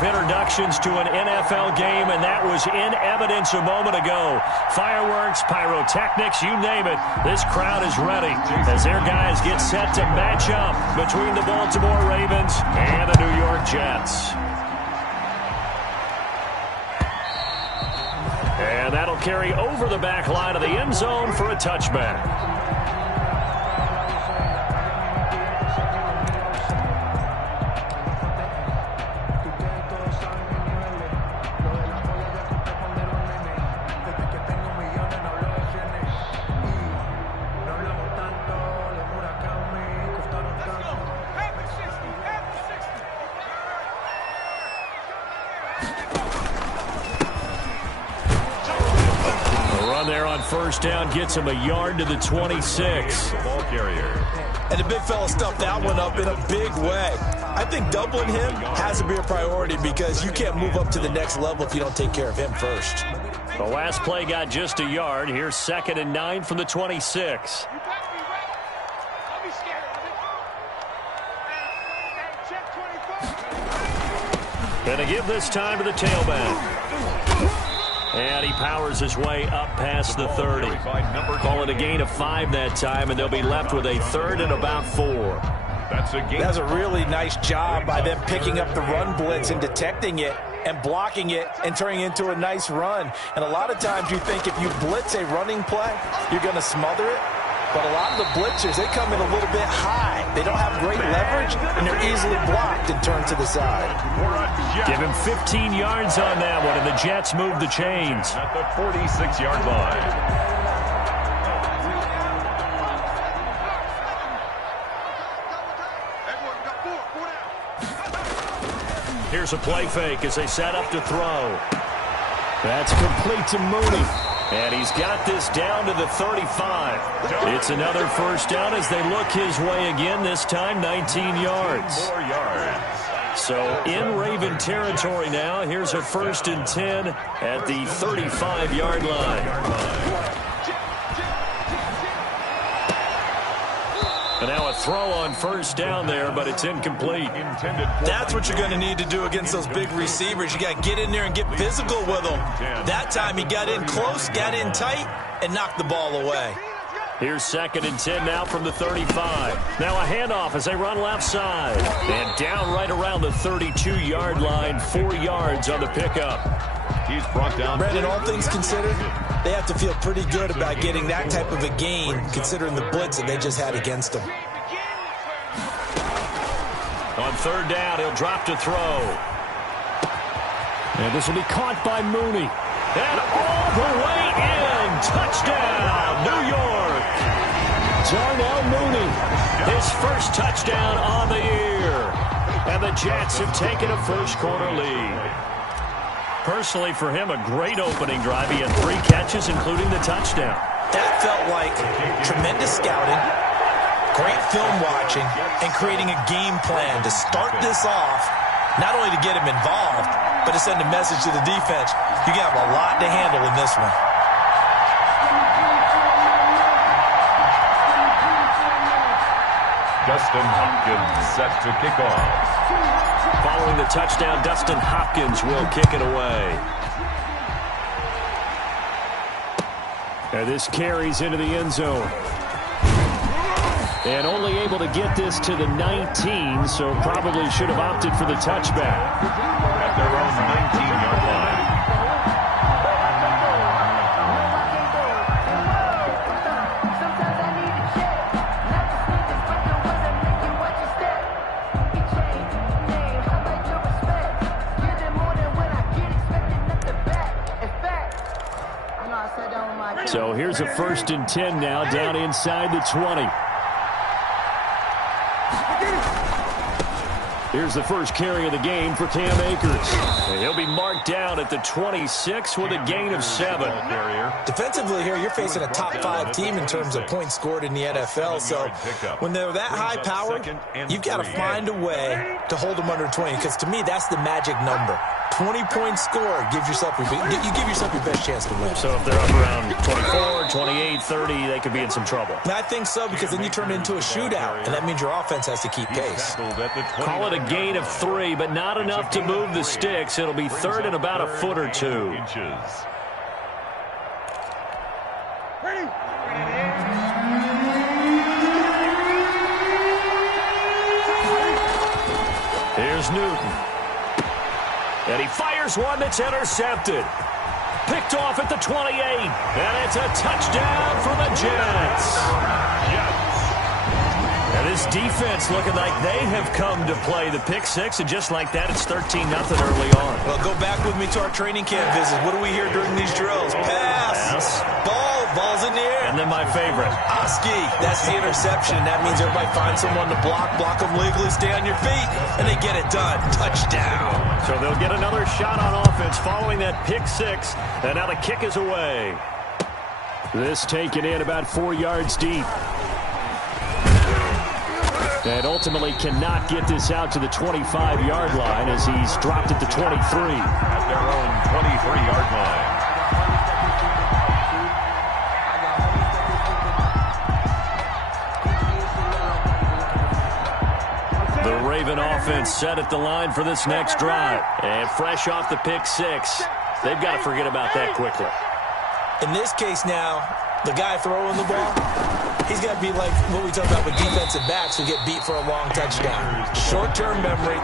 of introductions to an NFL game, and that was in evidence a moment ago. Fireworks, pyrotechnics, you name it. This crowd is ready as their guys get set to match up between the Baltimore Ravens and the New York Jets. And that'll carry over the back line of the end zone for a touchback. First down gets him a yard to the 26. Ball carrier. And the big fella stuffed that one up in a big way. I think doubling him has to be a priority because you can't move up to the next level if you don't take care of him first. The last play got just a yard. Here's 2nd and 9 from the 26. Gonna give this time to the tailback. And he powers his way up past the 30. Call it a gain of 5 that time, and they'll be left with a 3rd and about 4. That's a really nice job by them picking up the run blitz and detecting it and blocking it and turning it into a nice run. And a lot of times you think if you blitz a running play, you're going to smother it. But a lot of the blitzers, they come in a little bit high. They don't have great leverage, and they're easily blocked and turned to the side. Give him 15 yards on that one, and the Jets move the chains. At the 46-yard line. Here's a play fake as they set up to throw. That's complete to Mooney. And he's got this down to the 35. It's another first down as they look his way again, this time 19 yards. 4 yards. So in Raven territory now, here's a 1st and 10 at the 35-yard line. And now a throw on first down there, but it's incomplete. That's what you're going to need to do against those big receivers. You got to get in there and get physical with them. That time he got in close, got in tight, and knocked the ball away. Here's 2nd and 10 now from the 35. Now a handoff as they run left side. And down right around the 32-yard line, 4 yards on the pickup. He's brought down. Brandon, all things considered, they have to feel pretty good about getting that type of a gain, considering the blitz that they just had against them. On 3rd down, he'll drop to throw. And this will be caught by Mooney. And all the way in. Touchdown, New York. Darnell Mooney, his first touchdown on the year. And the Jets have taken a first-quarter lead. Personally, for him, a great opening drive. He had 3 catches, including the touchdown. That felt like tremendous scouting, great film watching, and creating a game plan to start this off, not only to get him involved, but to send a message to the defense. You have a lot to handle in this one. Dustin Hopkins set to kick off. Following the touchdown, Dustin Hopkins will kick it away. And this carries into the end zone. And only able to get this to the 19, so probably should have opted for the touchback. At their own 19-yard line. So here's a 1st and 10 now, down inside the 20. Here's the first carry of the game for Cam Akers. And he'll be marked down at the 26 with a gain of 7. Defensively here, you're facing a top 5 team in terms of points scored in the NFL. So when they're that high powered, you've got to find a way to hold them under 20, because to me, that's the magic number. 20-point score gives yourself you give yourself your best chance to win. So if they're up around 24, 28, 30, they could be in some trouble. I think so, because then you turn it into a shootout, and that means your offense has to keep pace. Call it a gain of 3, but not enough to move the sticks. It'll be third and about a foot or 2. Here's Newton. And he fires one that's intercepted. Picked off at the 28. And it's a touchdown for the Jets. And this defense looking like they have come to play the pick six. And just like that, it's 13-0 early on. Well, go back with me to our training camp visit. What do we hear during these drills? Pass. Ball's in the air. And then my favorite. Oski. That's the interception. That means everybody finds someone to block them legally, stay on your feet, and they get it done. Touchdown. So they'll get another shot on offense following that pick six. And now the kick is away. This taken in about 4 yards deep. And ultimately cannot get this out to the 25-yard line as he's dropped at the 23. At their own 23-yard line. The Raven offense set at the line for this next drive. And fresh off the pick six, they've got to forget about that quickly. In this case now, the guy throwing the ball, he's got to be like what we talk about with defensive backs who get beat for a long touchdown. Short-term memory,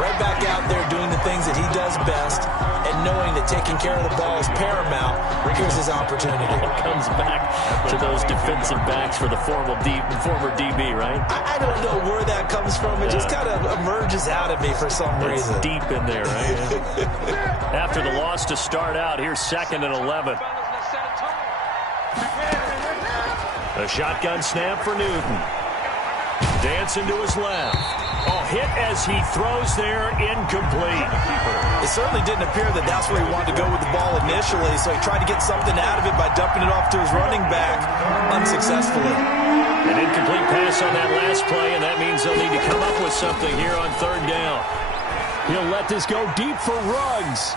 right back out there doing the things that he does best, and knowing that taking care of the ball is paramount. Here's his opportunity. It comes back to those defensive backs for the former DB, right? I don't know where that comes from. It just kind of emerges out of me for some reason. It's deep in there, right? After the loss to start out, here's 2nd and 11. A shotgun snap for Newton. Dancing to his left. Oh, hit as he throws there, incomplete. It certainly didn't appear that that's where he wanted to go with the ball initially, so he tried to get something out of it by dumping it off to his running back unsuccessfully. An incomplete pass on that last play, and that means they'll need to come up with something here on 3rd down. He'll let this go deep for Ruggs.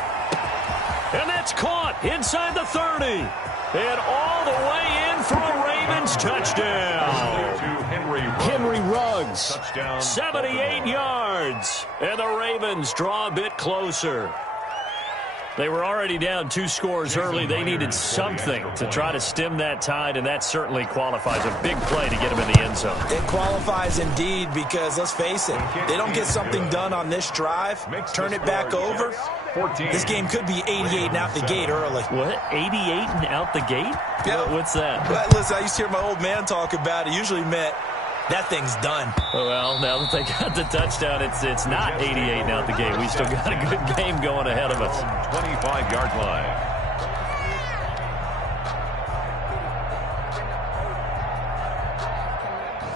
And that's caught inside the 30. And all the way in for a Ravens touchdown. Henry Ruggs, 78 yards. And the Ravens draw a bit closer. They were already down 2 scores early. They needed something to try to stem that tide, and that certainly qualifies. A big play to get them in the end zone. It qualifies indeed because, let's face it, they don't get something done on this drive, turn it back over, this game could be 88 and out the gate early. What? 88 and out the gate? Yeah. What's that? Well, listen, I used to hear my old man talk about it. Usually meant that thing's done. Well, now that they got the touchdown, it's not 88 and out the gate. We still got a good game going ahead of us. 25-yard line.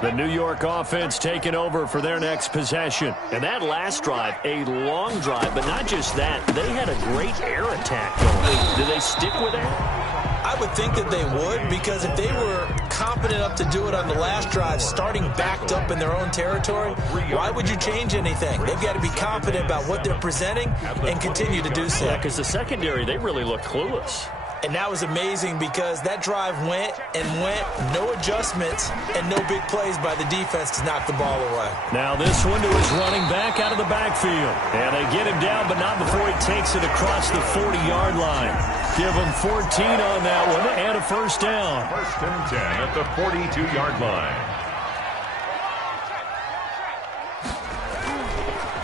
The New York offense taking over for their next possession. And that last drive, a long drive, but not just that. They had a great air attack going. Do they stick with that? I would think that they would, because if they were competent enough to do it on the last drive, starting backed up in their own territory, why would you change anything? They've got to be confident about what they're presenting and continue to do so. Yeah, because the secondary, they really look clueless. And that was amazing because that drive went and went, no adjustments, and no big plays by the defense to knock the ball away. Now this one to his running back out of the backfield. And they get him down, but not before he takes it across the 40-yard line. Give him 14 on that one and a first down. 1st and 10 at the 42-yard line.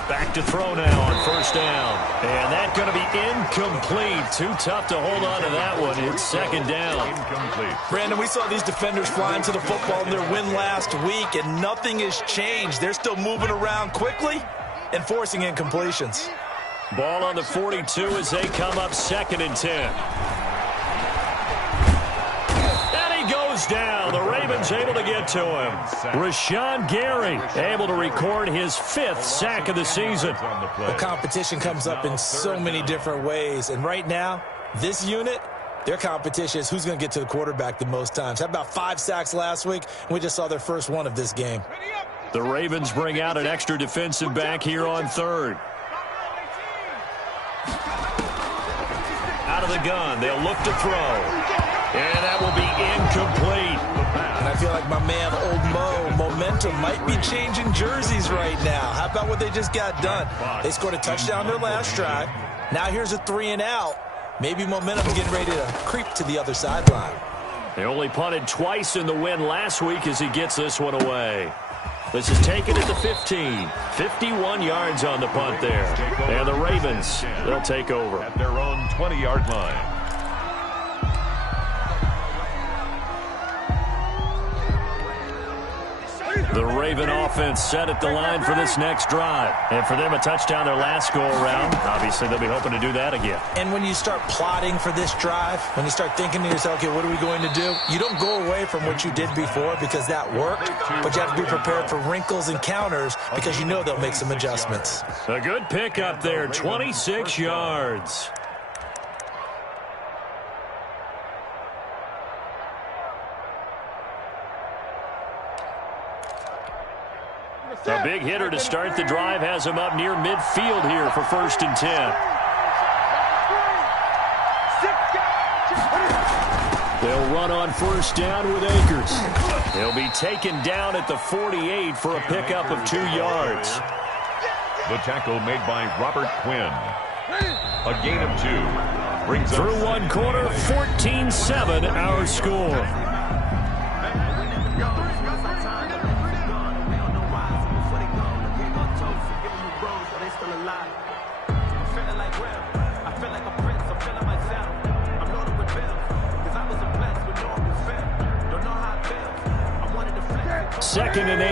Back to throw now on 1st down. And that's going to be incomplete. Too tough to hold on to that one. It's 2nd down. Incomplete. Brandon, we saw these defenders flying to the football in their win last week, and nothing has changed. They're still moving around quickly and forcing incompletions. Ball on the 42 as they come up 2nd and 10. Goes down. The Ravens able to get to him. Rashawn Gary able to record his 5th sack of the season. The competition comes up in so many different ways. And right now, this unit, their competition is who's going to get to the quarterback the most times. Had about 5 sacks last week, and we just saw their first one of this game. The Ravens bring out an extra defensive back here on 3rd. Out of the gun, they'll look to throw. And that will be incomplete. And I feel like my man, Old Mo, momentum might be changing jerseys right now. How about what they just got done? They scored a touchdown their last drive. Now here's a 3-and-out. Maybe momentum's getting ready to creep to the other sideline. They only punted twice in the win last week as he gets this one away. This is taken at the 15. 51 yards on the punt there. And the Ravens, they'll take over. At their own 20-yard line. The Raven offense set at the line for this next drive. And for them, a touchdown their last go-around. Obviously, they'll be hoping to do that again. And when you start plotting for this drive, when you start thinking to yourself, okay, what are we going to do? You don't go away from what you did before because that worked, but you have to be prepared for wrinkles and counters because you know they'll make some adjustments. A good pickup there, 26 yards. A big hitter to start the drive has him up near midfield here for 1st and 10. They'll run on 1st down with Akers. He'll be taken down at the 48 for a pickup of 2 yards. The tackle made by Robert Quinn. A gain of 2. Brings through one quarter, 14-7 our score. Second and 8.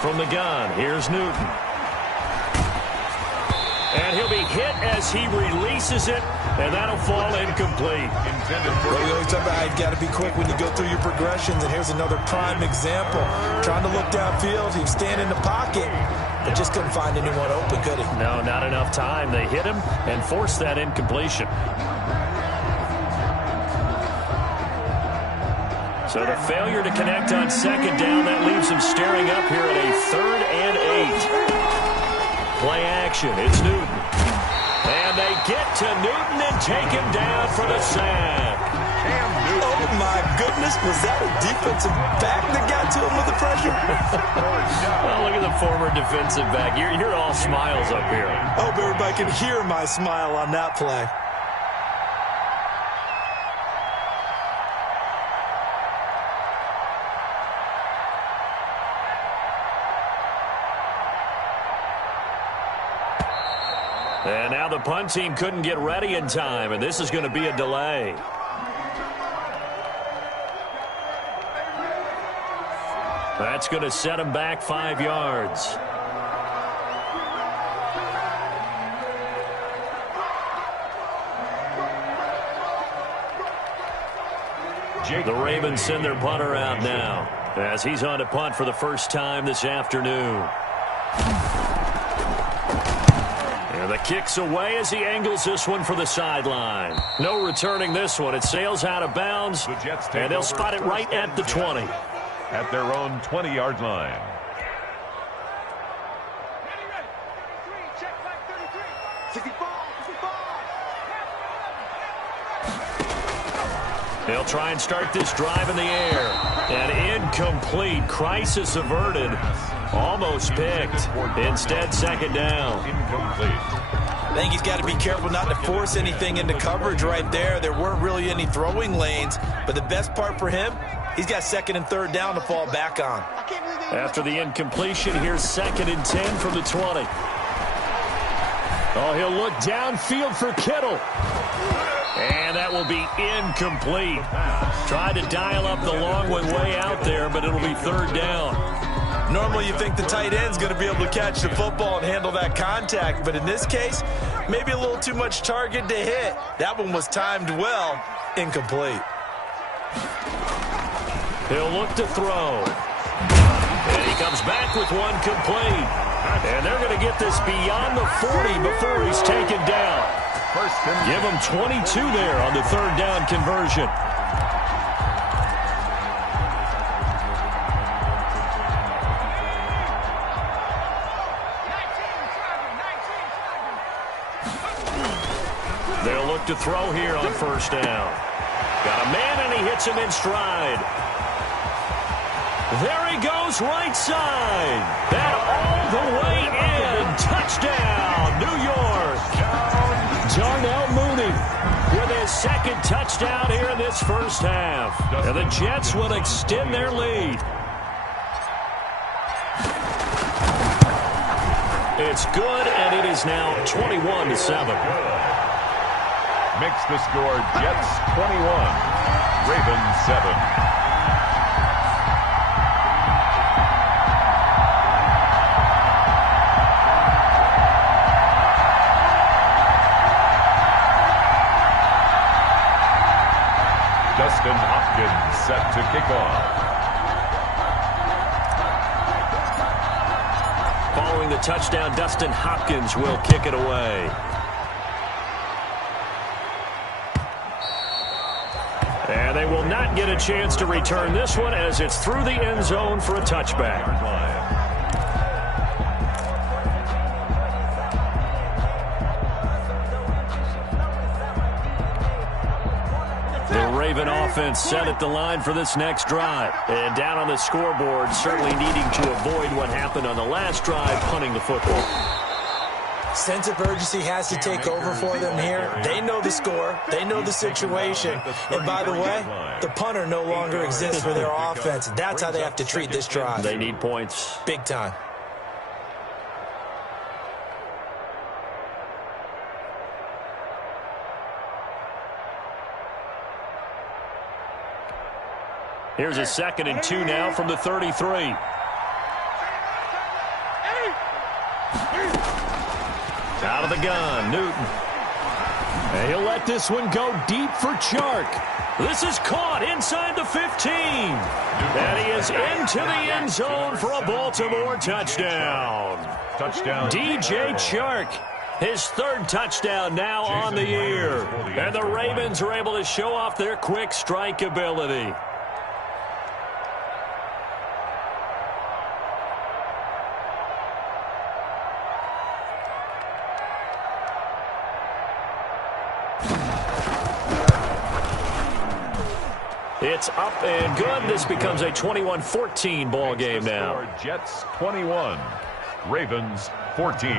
From the gun, here's Newton. And he'll be hit as he releases it, and that'll fall incomplete. Well, we always talk about how you've got to be quick when you go through your progressions, and here's another prime example. Trying to look downfield, he was standing in the pocket, but just couldn't find anyone open, could he? No, not enough time. They hit him and forced that incompletion. So the failure to connect on 2nd down, that leaves him staring up here at a 3rd and 8. Play action, it's Newton. And they get to Newton and take him down for the sack. Oh, my goodness. Was that a defensive back that got to him with the pressure? Well, look at the former defensive back. You're all smiles up here. I hope everybody can hear my smile on that play. And now the punt team couldn't get ready in time, and this is going to be a delay. That's going to set him back 5 yards. The Ravens send their punter out now as he's on to punt for the first time this afternoon. And the kick's away as he angles this one for the sideline. No returning this one. It sails out of bounds, and they'll spot it right at the 20. At their own 20-yard line. They'll try and start this drive in the air. And incomplete. Crisis averted. Almost picked. Instead, 2nd down. Incomplete. I think he's got to be careful not to force anything into coverage right there. There weren't really any throwing lanes. But the best part for him, he's got 2nd and 3rd down to fall back on. After the incompletion, here's 2nd and 10 from the 20. Oh, he'll look downfield for Kittle. And that will be incomplete. Tried to dial up the long one way out there, but it'll be 3rd down. Normally you think the tight end's going to be able to catch the football and handle that contact, but in this case, maybe a little too much target to hit. That one was timed well. Incomplete. He'll look to throw. And he comes back with one complete. And they're going to get this beyond the 40 before he's taken down. Give him 22 there on the 3rd down conversion. to throw here on first down. Got a man, and he hits him in stride. There he goes, right side. And all the way in. Touchdown, New York. Darnell Mooney with his second touchdown here in this first half. And the Jets will extend their lead. It's good, and it is now 21-7. Makes the score Jets 21, Ravens 7. Dustin Hopkins set to kick off. Following the touchdown, Dustin Hopkins will kick it away. And they will not get a chance to return this one as it's through the end zone for a touchback. Raven offense set at the line for this next drive. And down on the scoreboard, certainly needing to avoid what happened on the last drive, punting the football. Sense of urgency has to take over for them here. They know the score. They know the situation. And by the way, the punter no longer exists for their offense. That's how they have to treat this drive. They need points. Big time. Here's a 2nd and 2 now from the 33. Out of the gun, Newton. And he'll let this one go deep for Chark. This is caught inside the 15. And he is into the end zone for a Baltimore touchdown. DJ Chark, his 3rd touchdown now on the year. And the Ravens are able to show off their quick strike ability. It's up and good. This becomes a 21-14 ball game now. Jets 21, Ravens 14.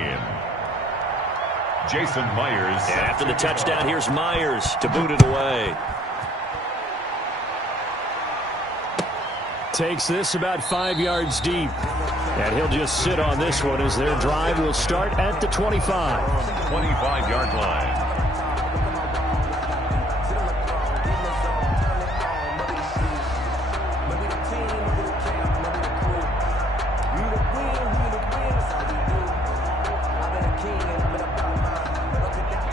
Jason Myers. And after the touchdown, here's Myers to boot it away. Takes this about 5 yards deep. And he'll just sit on this one as their drive will start at the 25. 25-yard line.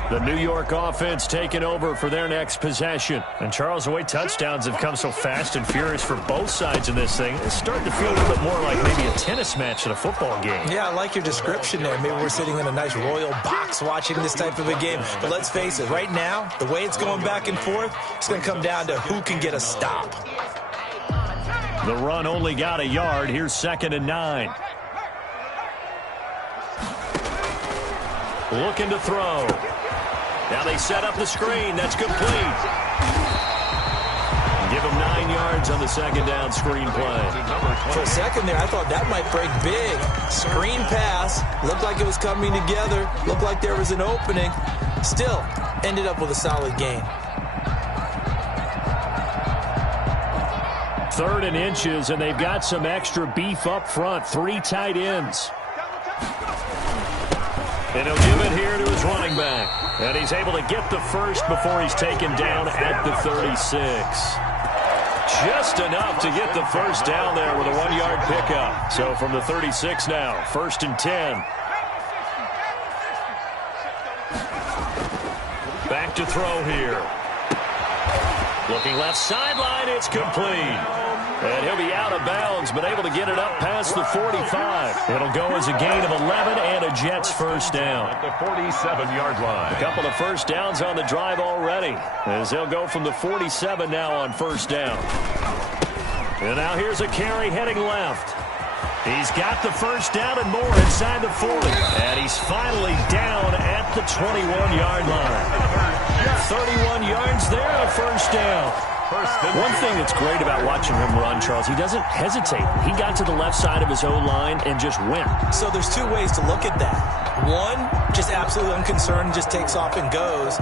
The New York offense taking over for their next possession. And Charles, the way touchdowns have come so fast and furious for both sides in this thing, it's starting to feel a little bit more like maybe a tennis match than a football game. Yeah, I like your description there. Maybe we're sitting in a nice royal box watching this type of a game. But let's face it, right now, the way it's going back and forth, it's going to come down to who can get a stop. The run only got a yard. Here's 2nd and 9. Looking to throw. Now they set up the screen. That's complete. Give him 9 yards on the 2nd down screen play. For a second there, I thought that might break big. Screen pass. Looked like it was coming together. Looked like there was an opening. Still, ended up with a solid gain. 3rd and inches, and they've got some extra beef up front. 3 tight ends. And he'll give it here to his running back. And he's able to get the first before he's taken down at the 36. Just enough to get the first down there with a 1-yard pickup. So from the 36 now, 1st and 10. Back to throw here. Looking left sideline, it's complete. And he'll be out of bounds, but able to get it up past the 45. It'll go as a gain of 11 and a Jets first down. At the 47-yard line. A couple of first downs on the drive already, as they'll go from the 47 now on first down. And now here's a carry heading left. He's got the first down and more inside the 40. And he's finally down at the 21-yard line. 31 yards there, a first down. One thing that's great about watching him run, Charles, he doesn't hesitate. He got to the left side of his O-line and just went. So there's two ways to look at that. One, just absolutely unconcerned, just takes off and goes.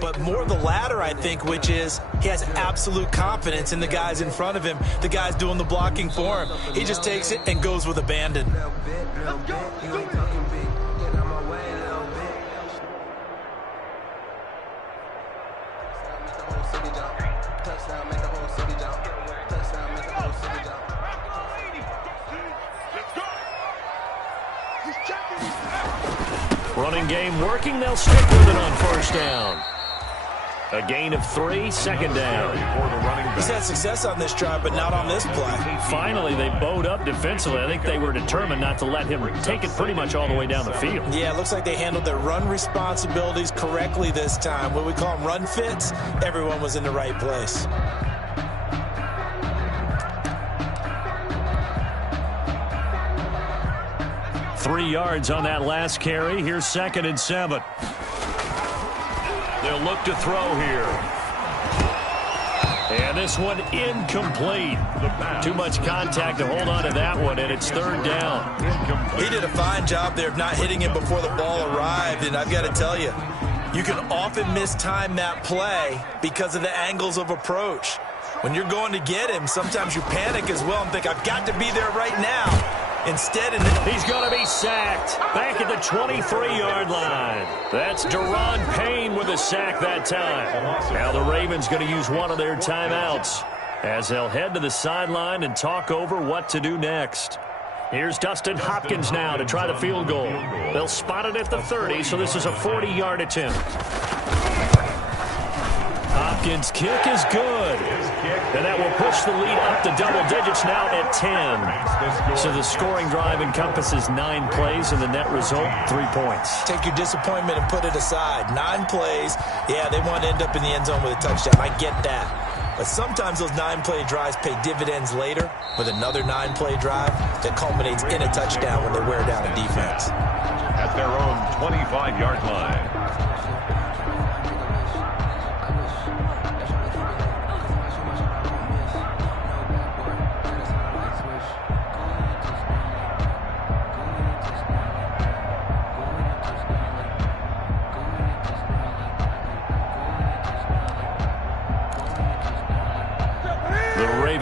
But more the latter, I think, which is he has absolute confidence in the guys in front of him, the guys doing the blocking for him. He just takes it and goes with abandon. Running game working. They'll stick with it on first down. A gain of 3, second down. He's had success on this drive, but not on this play. Finally, they bowed up defensively. I think they were determined not to let him take it pretty much all the way down the field. Yeah, it looks like they handled their run responsibilities correctly this time. What we call them run fits, everyone was in the right place. Three yards on that last carry. Here's 2nd and 7. They'll look to throw here. And this one incomplete. Too much contact to hold on to that one, and it's 3rd down. He did a fine job there of not hitting him before the ball arrived, and I've got to tell you, you can often mistime that play because of the angles of approach. When you're going to get him, sometimes you panic as well and think, I've got to be there right now. Instead, he's going to be sacked back at the 23-yard line. That's Deron Payne with a sack that time. Now the Ravens going to use one of their timeouts as they'll head to the sideline and talk over what to do next. Here's Dustin Hopkins now to try the field goal. They'll spot it at the 30, so this is a 40-yard attempt. Hopkins' kick is good. And that will push the lead up to double digits now at 10. So the scoring drive encompasses 9 plays, and the net result, 3 points. Take your disappointment and put it aside. 9 plays, yeah, they want to end up in the end zone with a touchdown. I get that. But sometimes those 9-play drives pay dividends later with another 9-play drive that culminates in a touchdown when they wear down a defense. At their own 25-yard line.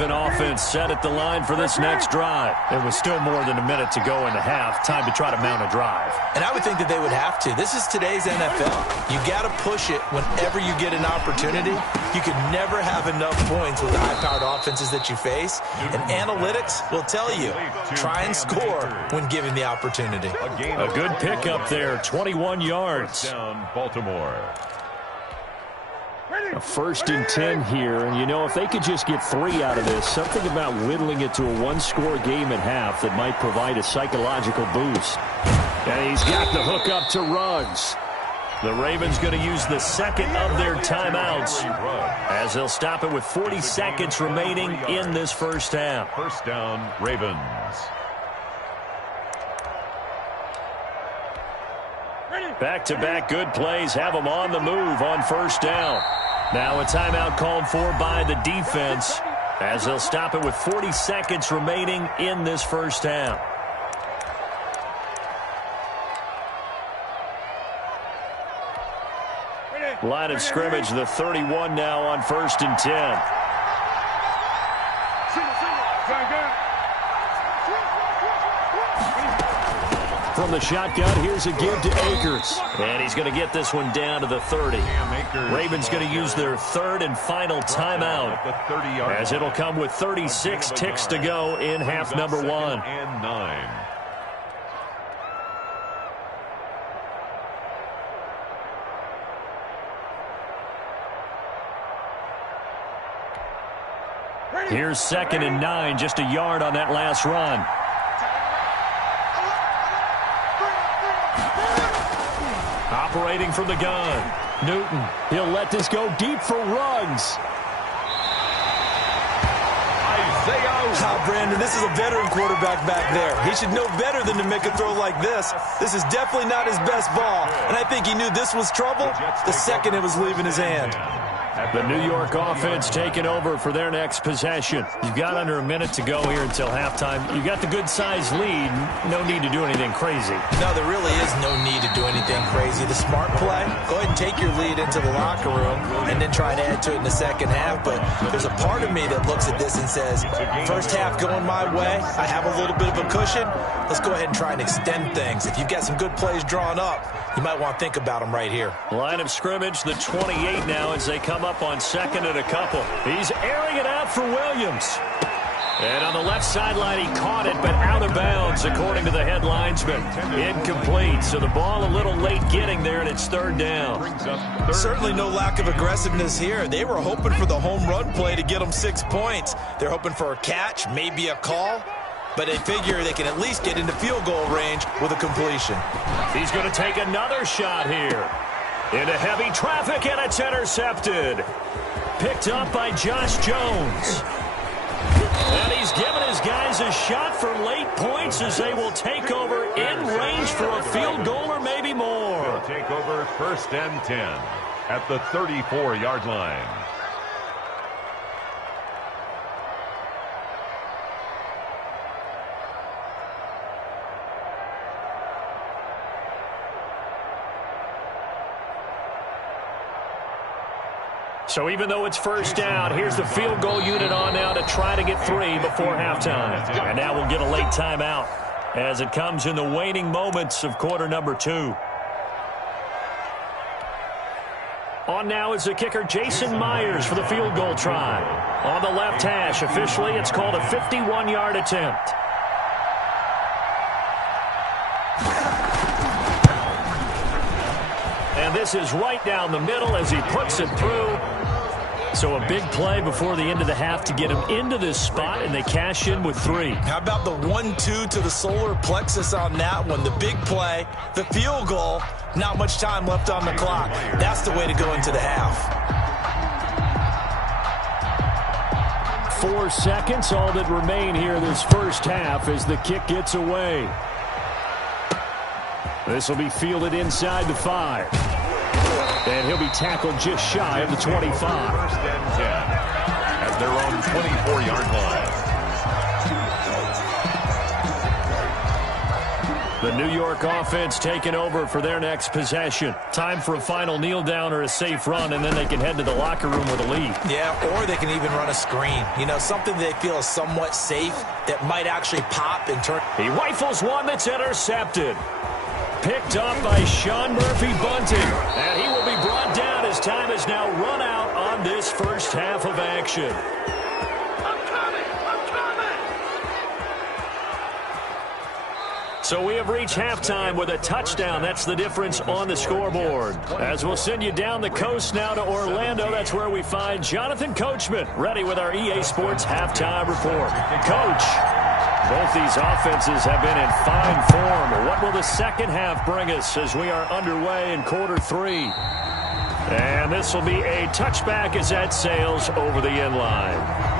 Offense set at the line for this next drive. It was still more than a minute to go in the half. Time to try to mount a drive. And I would think that they would have to. This is today's NFL. You got to push it whenever you get an opportunity. You can never have enough points with the high-powered offenses that you face. And analytics will tell you, try and score when given the opportunity. A good pickup there, 21 yards. Down Baltimore. A 1st and 10 here, and you know, if they could just get 3 out of this, something about whittling it to a 1-score game at half that might provide a psychological boost. And he's got the hook up to Ruggs. The Ravens going to use the 2nd of their timeouts as they'll stop it with 40 seconds remaining in this first half. First down, Ravens. Back-to-back good plays have them on the move on first down. Now a timeout called for by the defense as they'll stop it with 40 seconds remaining in this first half. Line of scrimmage, the 31 now on 1st and 10. From the shotgun, here's a give to Akers. And he's going to get this one down to the 30. Ravens going to use their third and final timeout, as it'll come with 36 ticks to go in half number 1. And 9. Here's 2nd and 9, just a yard on that last run. Operating from the gun, Newton. He'll let this go deep for Ruggs. Brandon, this is a veteran quarterback back there. He should know better than to make a throw like this. This is definitely not his best ball, and I think he knew this was trouble the second it was leaving his hand. The New York offense taking over for their next possession. You've got under a minute to go here until halftime. You've got the good-sized lead. No need to do anything crazy. No, there really is no need to do anything crazy. The smart play, go ahead and take your lead into the locker room and then try and add to it in the second half. But there's a part of me that looks at this and says, first half going my way, I have a little bit of a cushion. Let's go ahead and try and extend things. If you've got some good plays drawn up, you might want to think about them right here. Line of scrimmage, the 28 now as they come up on 2nd and a couple. He's airing it out for Williams. And on the left sideline, he caught it, but out of bounds, according to the head linesman. Incomplete, so the ball a little late getting there, and it's 3rd down. Certainly no lack of aggressiveness here. They were hoping for the home run play to get them 6 points. They're hoping for a catch, maybe a call, but they figure they can at least get into field goal range with a completion. He's going to take another shot here. Into heavy traffic, and it's intercepted. Picked up by Josh Jones. And he's given his guys a shot for late points as they will take over in range for a field goal or maybe more. They'll take over 1st and 10 at the 34-yard line. So even though it's 1st down, here's the field goal unit on now to try to get 3 before halftime. And now we'll get a late timeout as it comes in the waning moments of quarter number 2. On now is the kicker Jason Myers for the field goal try. On the left hash, officially it's called a 51-yard attempt. And this is right down the middle as he puts it through. So a big play before the end of the half to get him into this spot, and they cash in with 3. How about the 1-2 to the solar plexus on that one? The big play, the field goal, not much time left on the clock. That's the way to go into the half. 4 seconds, all that remain here this first half as the kick gets away. This will be fielded inside the 5. And he'll be tackled just shy of the 25. 1st and 10 at their own 24-yard line. The New York offense taking over for their next possession. Time for a final kneel down or a safe run, and then they can head to the locker room with a lead. Yeah, or they can even run a screen. You know, something they feel is somewhat safe that might actually pop and turn. He rifles one that's intercepted. Picked up by Sean Murphy Bunting. And he will be brought down as time has now run out on this first half of action. So we have reached halftime with a touchdown. That's the difference on the scoreboard. As we'll send you down the coast now to Orlando, that's where we find Jonathan Coachman, ready with our EA Sports halftime report. Coach, both these offenses have been in fine form. What will the second half bring us as we are underway in quarter 3? And this will be a touchback as that sails over the end line.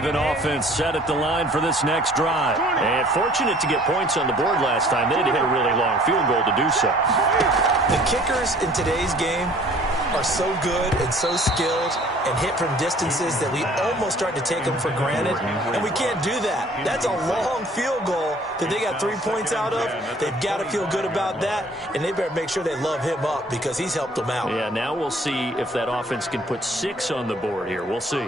Raven offense set at the line for this next drive. And fortunate to get points on the board last time. They had to hit a really long field goal to do so. The kickers in today's game are so good and so skilled and hit from distances that we almost start to take them for granted. And we can't do that. That's a long field goal that they got 3 points out of. They've got to feel good about that, and they better make sure they love him up because he's helped them out. Yeah, now we'll see if that offense can put 6 on the board here. We'll see.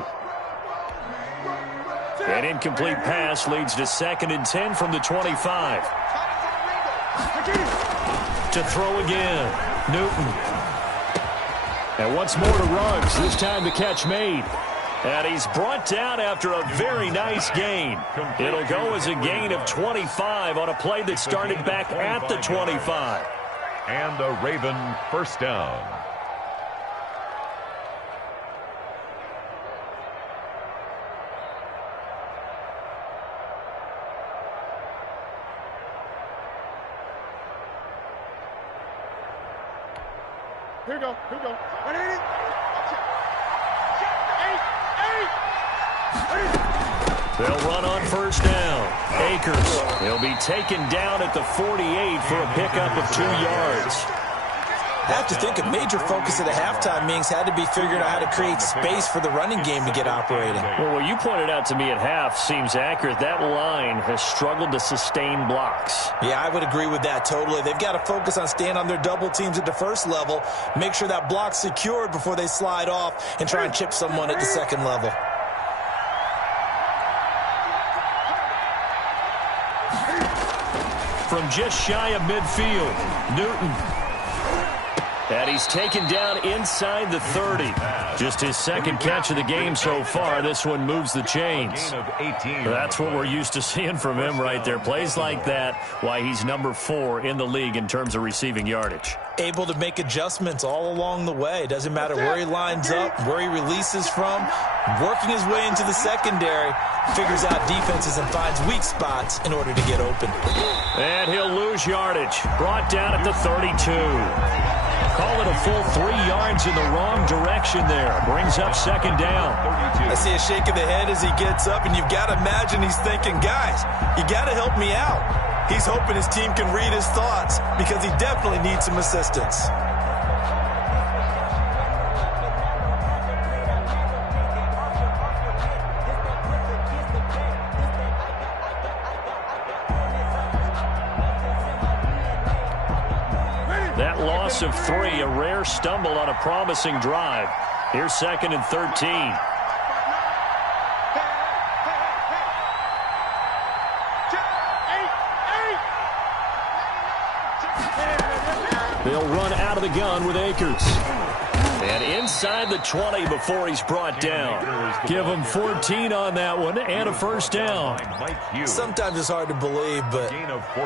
An incomplete pass leads to 2nd and 10 from the 25. To throw again, Newton. And once more to Ruggs, this time the catch made. And he's brought down after a very nice gain. It'll go as a gain of 25 on a play that started back at the 25. And a Raven first down. Here we go. Here we go. They'll run on first down. Akers. He'll be taken down at the 48 for a pickup of 2 yards. I have to think a major focus at the halftime meetings had to be figuring out how to create space for the running game to get operating. Well, what you pointed out to me at half seems accurate. That line has struggled to sustain blocks. Yeah, I would agree with that totally. They've got to focus on staying on their double teams at the first level, make sure that block's secured before they slide off and try and chip someone at the second level. From just shy of midfield, Newton. And he's taken down inside the 30. Just his 2nd catch of the game so far. This one moves the chains. That's what we're used to seeing from him right there. Plays like that, why he's number 4 in the league in terms of receiving yardage. Able to make adjustments all along the way. Doesn't matter where he lines up, where he releases from. Working his way into the secondary, figures out defenses and finds weak spots in order to get open. And he'll lose yardage. Brought down at the 32. Call it a full 3 yards in the wrong direction there. Brings up 2nd down. I see a shake of the head as he gets up, and you've got to imagine he's thinking, guys, you got to help me out. He's hoping his team can read his thoughts because he definitely needs some assistance. That loss of 3, a rare stumble on a promising drive. Here's 2nd and 13. They'll run out of the gun with Akers. And inside the 20 before he's brought down. Give him 14 on that one and a first down. Sometimes it's hard to believe, but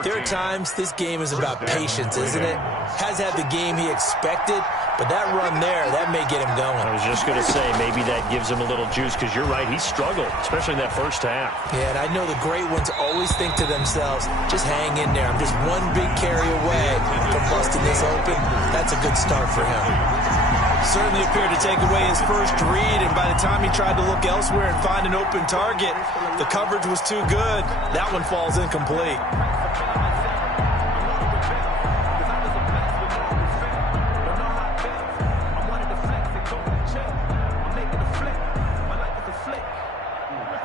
there are times this game is about patience, isn't it? Has had the game he expected, but that run there, that may get him going. I was just going to say, maybe that gives him a little juice because you're right, he struggled, especially in that first half. Yeah, and I know the great ones always think to themselves, just hang in there. I'm just one big carry away from busting this open. That's a good start for him. Certainly appeared to take away his first read, and by the time he tried to look elsewhere and find an open target, the coverage was too good. That one falls incomplete.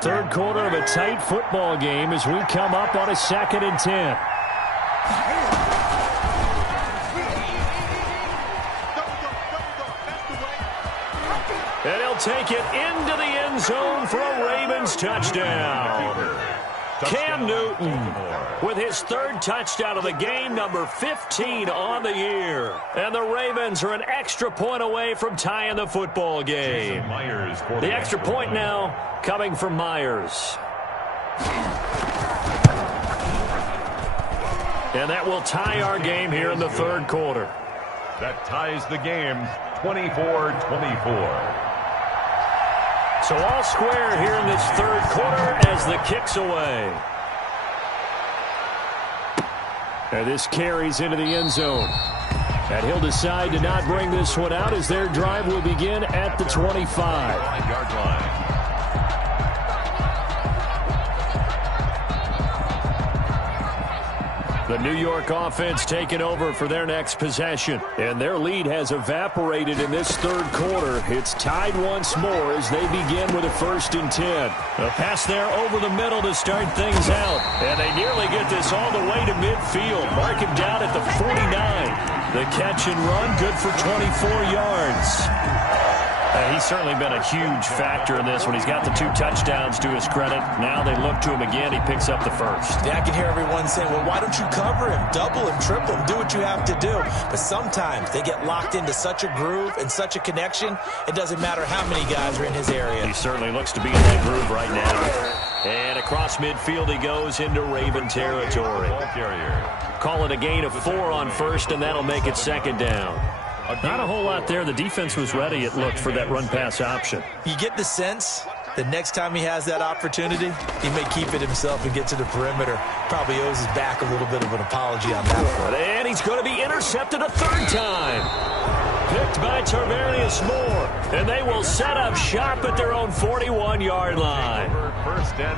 Third quarter of a tight football game as we come up on a 2nd and 10. And he'll take it into the end zone for a Ravens touchdown. Cam Newton with his 3rd touchdown of the game, number 15 on the year. And the Ravens are an extra point away from tying the football game. The extra point now coming from Myers. And that will tie our game here in the 3rd quarter. That ties the game 24-24. So all square here in this 3rd quarter as the kick's away. And this carries into the end zone. And he'll decide to not bring this one out as their drive will begin at the 25. 5-yard line. The New York offense taking over for their next possession. And their lead has evaporated in this third quarter. It's tied once more as they begin with a 1st and 10. A pass there over the middle to start things out. And they nearly get this all the way to midfield. Mark him down at the 49. The catch and run, good for 24 yards. He's certainly been a huge factor in this when he's got the 2 touchdowns to his credit. Now they look to him again. He picks up the 1st. Yeah, I can hear everyone saying, well, why don't you cover him? Double him, triple him, do what you have to do. But sometimes they get locked into such a groove and such a connection, it doesn't matter how many guys are in his area. He certainly looks to be in that groove right now. And across midfield he goes into Raven territory. Call it a gain of 4 on 1st, and that'll make it 2nd down. Not a whole lot there. The defense was ready, it looked, for that run-pass option. You get the sense that next time he has that opportunity, he may keep it himself and get to the perimeter. Probably owes his back a little bit of an apology on that one. And he's going to be intercepted a 3rd time. Picked by Tarvarius Moore. And they will set up shop at their own 41-yard line.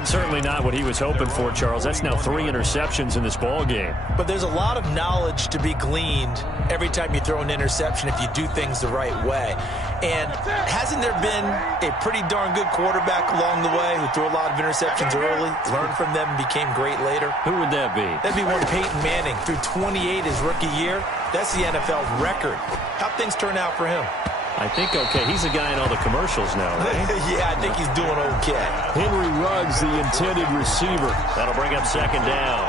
Certainly not what he was hoping for, Charles. That's now 3 interceptions in this ball game. But there's a lot of knowledge to be gleaned every time you throw an interception if you do things the right way. And hasn't there been a pretty darn good quarterback along the way who threw a lot of interceptions early, learned from them, and became great later? Who would that be? That'd be one Peyton Manning. Threw 28 his rookie year. That's the NFL's record. How'd things turn out for him? I think okay. He's a guy in all the commercials now, right? Yeah, I think he's doing okay. Henry Ruggs, the intended receiver. That'll bring up 2nd down.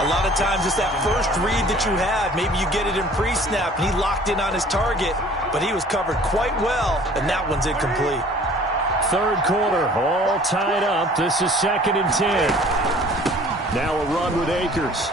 A lot of times it's that first read that you have. Maybe you get it in pre-snap, and he locked in on his target, but he was covered quite well, and that one's incomplete. 3rd quarter, all tied up. This is 2nd and 10. Now a run with Akers.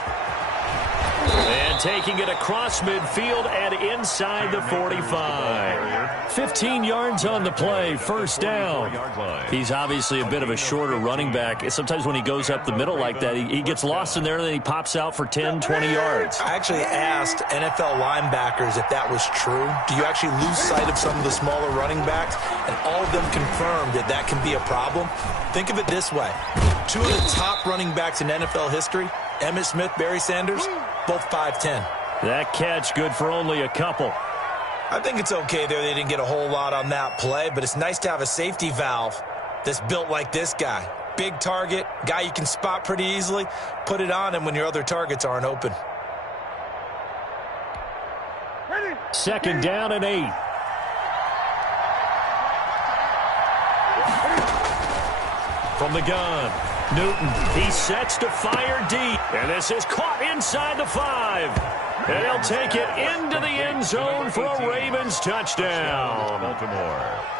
And taking it across midfield and inside the 45. 15 yards on the play, 1st down. He's obviously a bit of a shorter running back. Sometimes when he goes up the middle like that, he gets lost in there and then he pops out for 10, 20 yards. I actually asked NFL linebackers if that was true. Do you actually lose sight of some of the smaller running backs? And all of them confirmed that that can be a problem. Think of it this way. 2 of the top running backs in NFL history, Emmitt Smith, Barry Sanders, both 5'10". That catch good for only a couple. I think it's okay there. They didn't get a whole lot on that play, but it's nice to have a safety valve that's built like this guy. Big target, guy you can spot pretty easily. Put it on him when your other targets aren't open. 2nd down and 8. From the gun, Newton, he sets to fire deep. And this is caught inside the 5. And he'll take it into the end zone for a Ravens touchdown.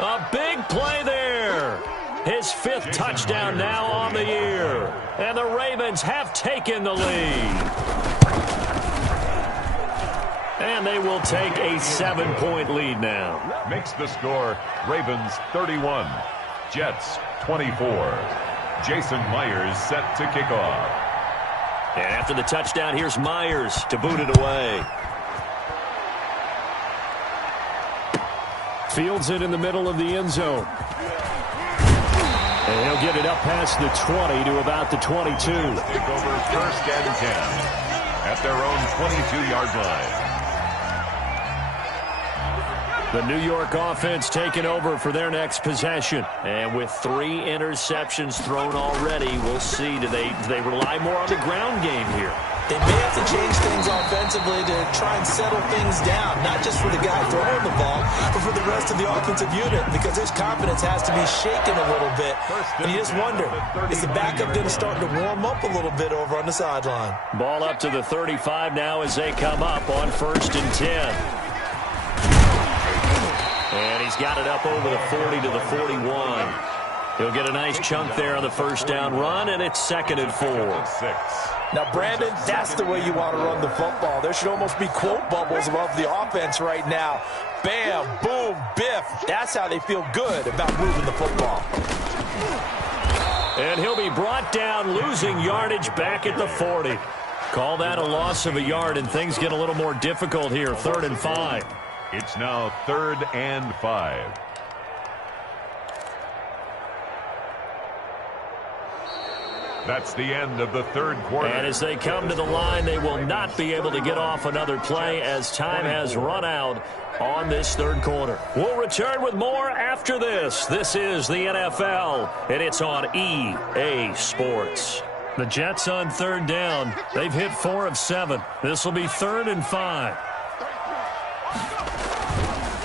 A big play there. His 5th touchdown now on the year. And the Ravens have taken the lead. And they will take a 7-point lead now. Makes the score Ravens 31, Jets 24. Jason Myers set to kick off. And after the touchdown, here's Myers to boot it away. Fields it in the middle of the end zone. And he'll get it up past the 20 to about the 22. Take over 1st and 10 at their own 22-yard line. The New York offense taking over for their next possession. And with 3 interceptions thrown already, we'll see. Do they rely more on the ground game here? They may have to change things offensively to try and settle things down, not just for the guy throwing the ball, but for the rest of the offensive unit, because his confidence has to be shaken a little bit. And you just wonder, is the backup going to start to warm up a little bit over on the sideline? Ball up to the 35 now as they come up on 1st and 10. And he's got it up over the 40 to the 41. He'll get a nice chunk there on the 1st down run, and it's 2nd and 4. Now, Brandon, that's the way you want to run the football. There should almost be quote bubbles above the offense right now. Bam, boom, biff. That's how they feel good about moving the football. And he'll be brought down, losing yardage back at the 40. Call that a loss of a yard, and things get a little more difficult here, 3rd and 5. It's now 3rd and 5. That's the end of the third quarter. And as they come to the line, they will not be able to get off another play as time has run out on this third quarter. We'll return with more after this. This is the NFL, and it's on EA Sports. The Jets on third down. They've hit 4 of 7. This will be 3rd and 5.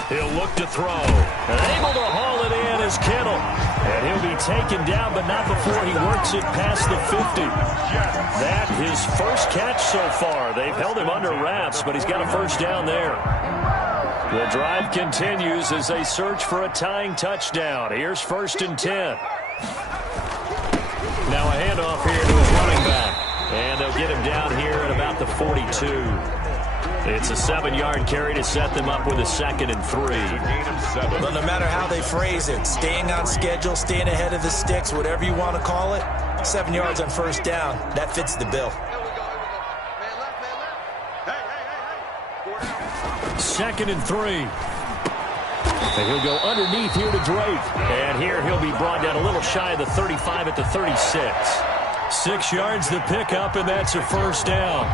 He'll look to throw. And able to haul it in is Kittle. And he'll be taken down, but not before he works it past the 50. That his first catch so far. They've held him under wraps, but he's got a first down there. The drive continues as they search for a tying touchdown. Here's 1st and 10. Now a handoff here to his running back. And they'll get him down here at about the 42. It's a 7-yard carry to set them up with a 2nd and 3. Well, no matter how they phrase it, staying on schedule, staying ahead of the sticks, whatever you want to call it, 7 yards on first down, that fits the bill. 2nd and 3. And he'll go underneath here to Drake. And here he'll be brought down a little shy of the 35 at the 36. 6 yards the pickup, and that's a first down.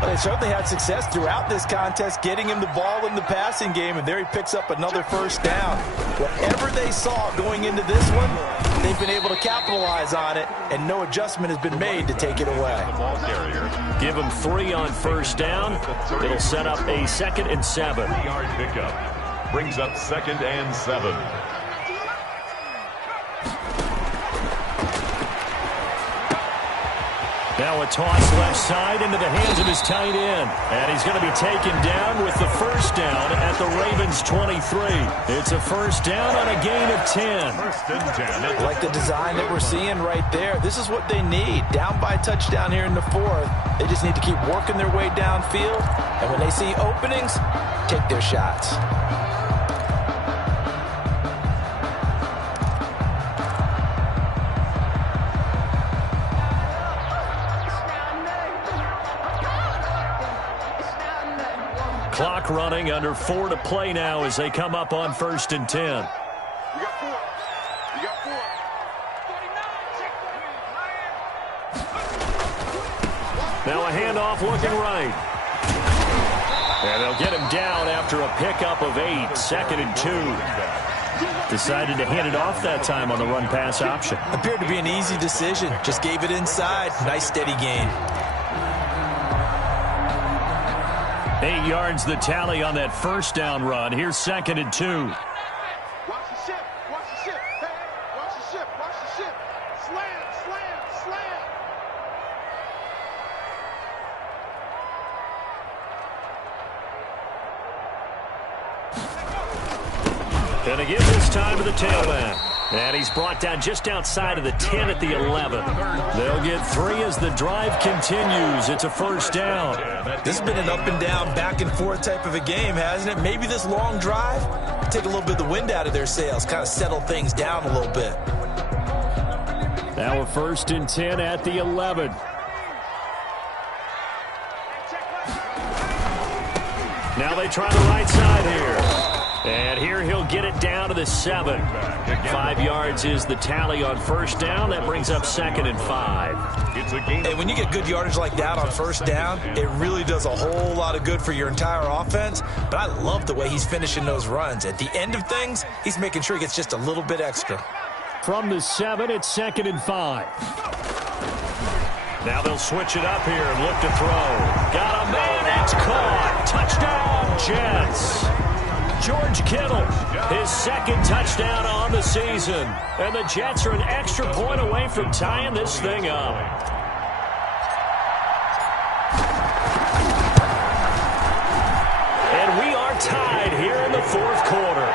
Well, they certainly had success throughout this contest, getting him the ball in the passing game, and there he picks up another first down. Whatever they saw going into this one, they've been able to capitalize on it, and no adjustment has been made to take it away. Give him 3 on first down. It'll set up a 2nd and 7. 3-yard pickup brings up 2nd and 7. Now a toss left side into the hands of his tight end. And he's going to be taken down with the first down at the Ravens 23. It's a first down on a gain of 10. 1st and 10. Like the design that we're seeing right there, this is what they need. Down by a touchdown here in the 4th. They just need to keep working their way downfield. And when they see openings, take their shots. Clock running, under 4 to play now as they come up on 1st and 10. You got 4. You got 4. Now a handoff looking right. And they'll get him down after a pickup of 8. 2nd and 2. Decided to hand it off that time on the run-pass option. Appeared to be an easy decision. Just gave it inside. Nice steady gain. 8 yards the tally on that first down run. Here's 2nd and 2. Watch the ship. Watch the ship. Hey, watch the ship. Watch the ship. Slam, slam, slam. And to give this time to the tailback. And he's brought down just outside of the 10 at the 11. They'll get 3 as the drive continues. It's a first down. This has been an up and down, back and forth type of a game, hasn't it? Maybe this long drive take a little bit of the wind out of their sails, kind of settle things down a little bit. Now a 1st and 10 at the 11. Now they try the right side here. And here he'll get it down to the 7. 5 yards is the tally on first down. That brings up 2nd and 5. It's a gain. Hey, when you get good yardage like that on first down, it really does a whole lot of good for your entire offense. But I love the way he's finishing those runs. At the end of things, he's making sure he gets just a little bit extra. From the 7, it's 2nd and 5. Now they'll switch it up here and look to throw. Got a man, it's caught. Touchdown, Jets. George Kittle, his 2nd touchdown on the season. And the Jets are an extra point away from tying this thing up. And we are tied here in the 4th quarter.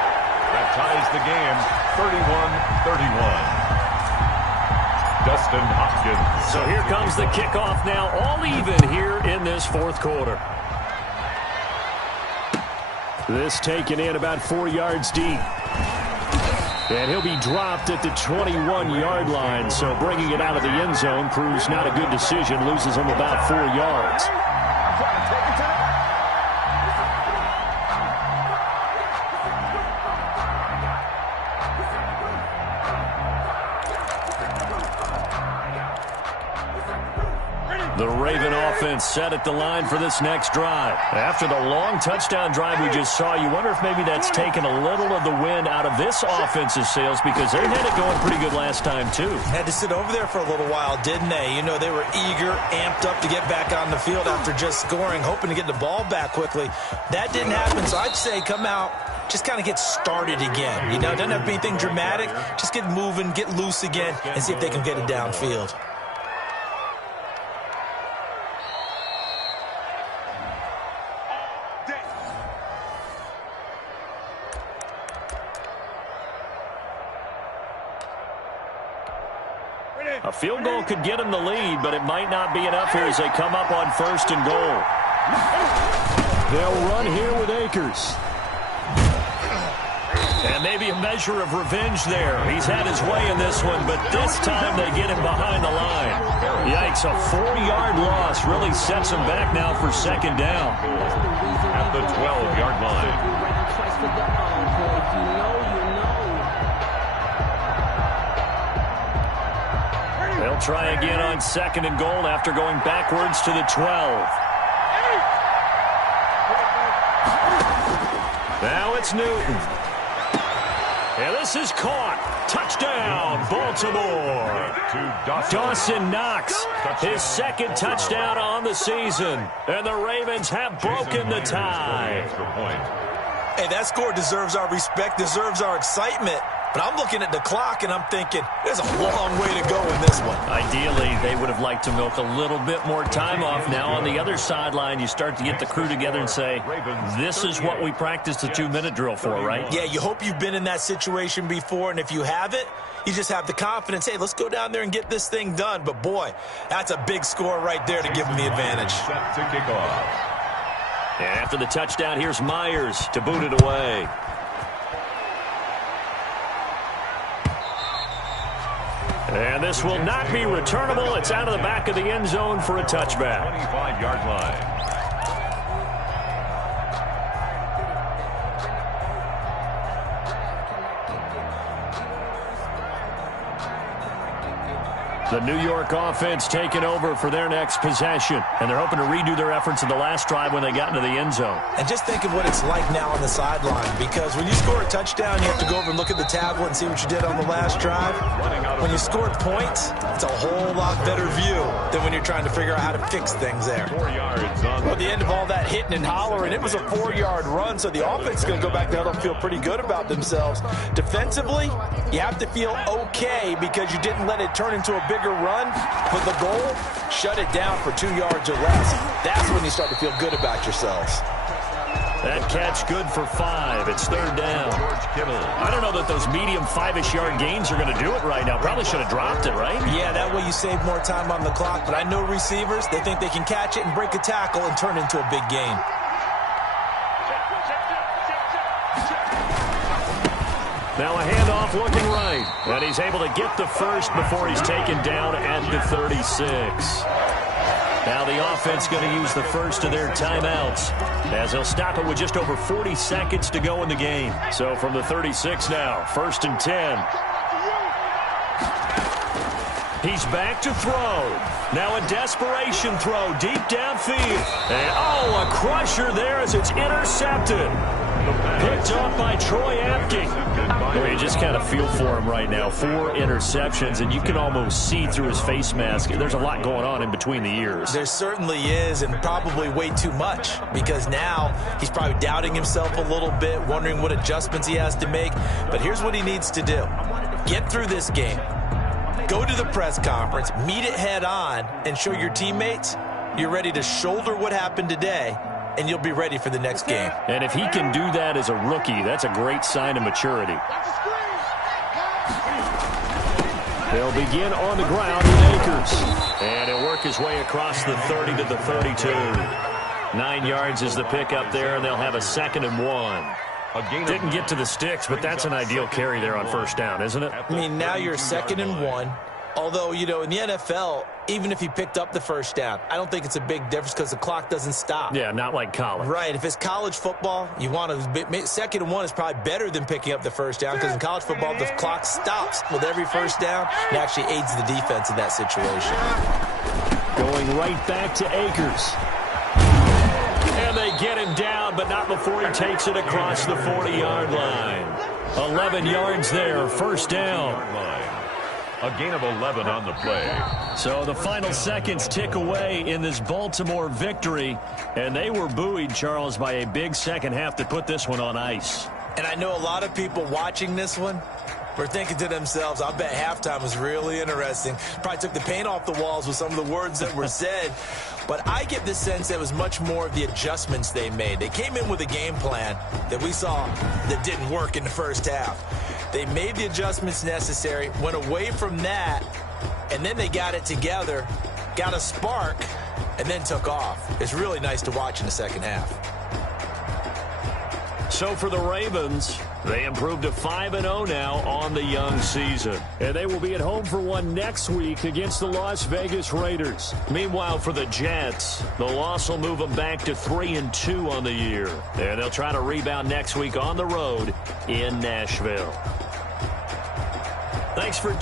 That ties the game, 31-31. Dustin Hopkins. So here comes the kickoff now, all even here in this 4th quarter. This taken in about 4 yards deep. And he'll be dropped at the 21-yard line. So bringing it out of the end zone proves not a good decision. Loses him about 4 yards. The Raven offense set at the line for this next drive. After the long touchdown drive we just saw, you wonder if maybe that's taken a little of the wind out of this offense's sails because they had it going pretty good last time, too. Had to sit over there for a little while, didn't they? You know, they were eager, amped up to get back on the field after just scoring, hoping to get the ball back quickly. That didn't happen, so I'd say come out, just kind of get started again. You know, it doesn't have to be anything dramatic. Just get moving, get loose again, and see if they can get it downfield. A field goal could get them the lead, but it might not be enough here as they come up on 1st and goal. They'll run here with Akers. And maybe a measure of revenge there. He's had his way in this one, but this time they get him behind the line. Yikes, a 40-yard loss really sets him back now for 2nd down. At the 12-yard line. They'll try again on 2nd and goal after going backwards to the 12. Now it's Newton. And this is caught. Touchdown, Baltimore. Dawson Knox, his 2nd touchdown on the season. And the Ravens have broken the tie. Hey, that score deserves our respect, deserves our excitement. But I'm looking at the clock, and I'm thinking, there's a long way to go in this one. Ideally, they would have liked to milk a little bit more time off. Now on the other sideline, you start to get the crew together and say, this is what we practiced the 2-minute drill for, right? Yeah, you hope you've been in that situation before, and if you haven't, you just have the confidence, hey, let's go down there and get this thing done. But, boy, that's a big score right there to give them the advantage. Set to kick off. And after the touchdown, here's Myers to boot it away. And this will not be returnable. It's out of the back of the end zone for a touchback. 25-yard line. The New York offense taking over for their next possession. And they're hoping to redo their efforts in the last drive when they got into the end zone. And just think of what it's like now on the sideline. Because when you score a touchdown, you have to go over and look at the tablet and see what you did on the last drive. When you score points, it's a whole lot better view than when you're trying to figure out how to fix things there. 4 yards on. Well, at the end of all that hitting and hollering, it was a 4-yard run, so the offense is going to go back there and feel pretty good about themselves. Defensively, you have to feel okay because you didn't let it turn into a bigger run, but the goal, shut it down for 2 yards or less. That's when you start to feel good about yourselves. That catch good for 5. It's 3rd down. I don't know that those medium 5-ish yard gains are going to do it right now. Probably should have dropped it, right? Yeah, that way you save more time on the clock. But I know receivers, they think they can catch it and break a tackle and turn into a big gain. Now a handoff looking right. And he's able to get the first before he's taken down at the 36. Now the offense going to use the first of their timeouts as they'll stop it with just over 40 seconds to go in the game. So from the 36 now, 1st and 10. He's back to throw. Now a desperation throw deep downfield. And a crusher there as it's intercepted. Picked up by Troy Apke. Well, you just kind of feel for him right now. 4 interceptions, and you can almost see through his face mask. There's a lot going on in between the ears. There certainly is, and probably way too much, because now he's probably doubting himself a little bit, wondering what adjustments he has to make. But here's what he needs to do. Get through this game. Go to the press conference, meet it head on, and show your teammates you're ready to shoulder what happened today, and you'll be ready for the next game. And if he can do that as a rookie, that's a great sign of maturity. They'll begin on the ground with Akers. And he'll work his way across the 30 to the 32. 9 yards is the pickup there, and they'll have a 2nd and 1. Didn't get to the sticks, but that's an ideal carry there on 1st down, isn't it? I mean, now you're 2nd and 1. Although, you know, in the NFL, even if he picked up the 1st down, I don't think it's a big difference because the clock doesn't stop. Yeah, not like college. Right. If it's college football, you want to 2nd and 1 is probably better than picking up the 1st down because in college football, the clock stops with every 1st down and actually aids the defense in that situation. Going right back to Akers. And they get him down, but not before he takes it across the 40-yard line. 11 yards there, first down. A gain of 11 on the play. So the final seconds tick away in this Baltimore victory. And they were buoyed, Charles, by a big second half to put this one on ice. And I know a lot of people watching this one were thinking to themselves, I bet halftime was really interesting. Probably took the paint off the walls with some of the words that were said. But I get the sense that it was much more of the adjustments they made. They came in with a game plan that we saw that didn't work in the first half. They made the adjustments necessary, went away from that, and then they got it together, got a spark, and then took off. It's really nice to watch in the second half. So for the Ravens, they improved to 5-0 now on the young season. And they will be at home for one next week against the Las Vegas Raiders. Meanwhile, for the Jets, the loss will move them back to 3-2 on the year. And they'll try to rebound next week on the road in Nashville. Thanks for